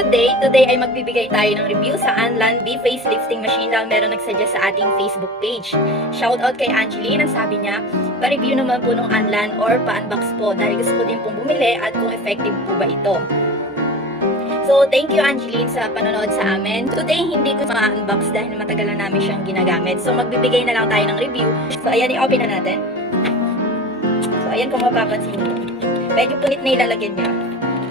Good day! Today ay magbibigay tayo ng review sa Anlan B-Facelifting Machine dahil meron nagsuggest sa ating Facebook page. Shoutout kay Angeline, ang sabi niya, pa-review naman po ng Anlan or pa-unbox po dahil gusto ko din pong bumili at kung effective po ba ito. So, thank you Angeline sa panonood sa amin. Today, hindi ko ma-unbox dahil matagal na namin siyang ginagamit. So, magbibigay na lang tayo ng review. So, ayan, i-open na natin. So, ayan kung mapapansin niyo. Medyo punit na ilalagyan niya.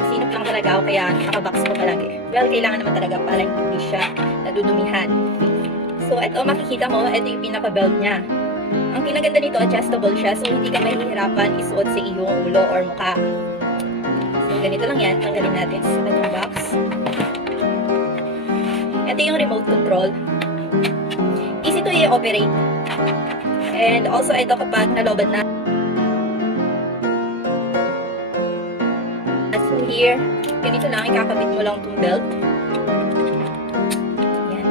Sinop lang talaga ako kaya nakabox ko palagi. Well, kailangan naman talaga para hindi siya nadudumihan. So, ito makikita mo, ito yung pinaka-belt niya. Ang kinaganda nito, adjustable siya. So, hindi ka mahihirapan isuot sa iyong ulo or mukha. So, ganito lang yan. Tanggalin natin sa kanyang box. Ito yung remote control. Easy to i-operate. And also, ito kapag nalobat na. So, here, ganito lang. Ikakabit mo lang itong belt. Yan.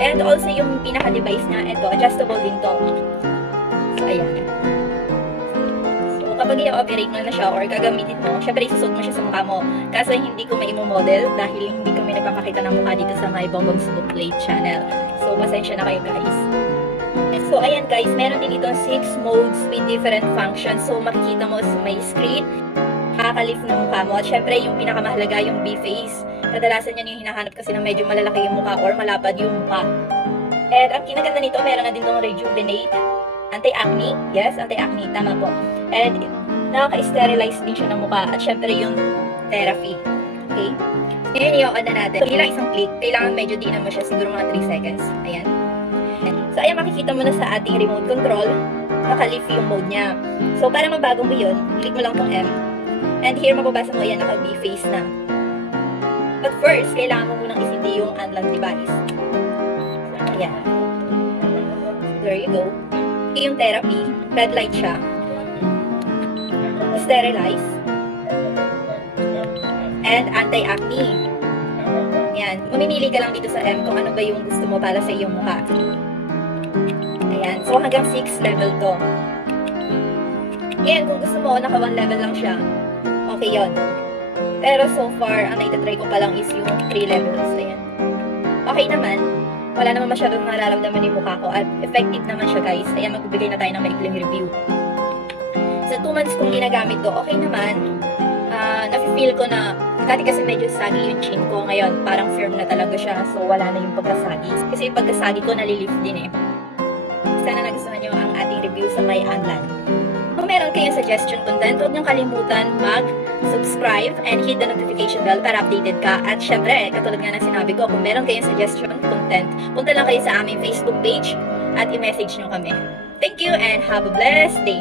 And also, yung pinaka-device niya, ito, adjustable din to. So, ayan. So, kapag i-operate mo na siya or gagamitin mo, syempre isusot mo siya sa mukha mo. Kaso hindi ko mai-model dahil hindi kami nagpapakita ng mukha dito sa My Bongbong's Bookplate channel. So, pasensya na kayo guys. So, ayan guys, meron din dito 6 modes with different functions. So, makikita mo may screen, nakaka-lift ng mukha mo. At syempre, yung pinakamahalaga, yung B-face. Kadalasan yan yung hinahanap kasi na medyo malalaki yung mukha or malapad yung mukha. And ang kinaganda nito, meron na din itong rejuvenate, anti-acne. Yes, anti-acne, tama po. And nakaka-sterilize din siya ng mukha. At syempre, yung therapy. Okay? Ngayon, i-on na natin. So, ilang isang click, kailangan medyo dinan mo siya, siguro mga 3 seconds. Ayan. So, ayan, makikita mo na sa ating remote control, naka-lift yung mode niya. So, para mabago mo yun, click mo lang tong M. And here, mababasa mo yan, naka-B-face na. But first, kailangan mo munang isindi yung Anlan device. So, ayan. There you go. Yung therapy, red light siya. Sterilize. And anti-acne. Ayan. Mamimili ka lang dito sa M kung ano ba yung gusto mo para sa iyong mukha. Ayan. So, hanggang 6 level to. Ayan, kung gusto mo, naka 1 level lang siya. Okay yon. Pero so far, ang naitatry ko pa lang is yung 3 levels. Ayan. Okay naman. Wala naman masyadong nararamdaman yung mukha ko. At effective naman siya, guys. Ayan, magbibigay na tayo ng maikling review. Sa 2 months kong ginagamit to, okay naman. Nafe-feel ko na, dati kasi medyo saggy yung chin ko. Ngayon, parang firm na talaga siya. So, wala na yung pagkasagi. Kasi yung pagkasagi ko, nalilift din eh. Sana nagustuhan nyo ang ating review sa My Anlan. Kung meron kayong suggestion content, huwag niyong kalimutan mag-subscribe and hit the notification bell para updated ka. At syempre, katulad nga ng sinabi ko, kung meron kayong suggestion content, punta lang kayo sa aming Facebook page at i-message nyo kami. Thank you and have a blessed day!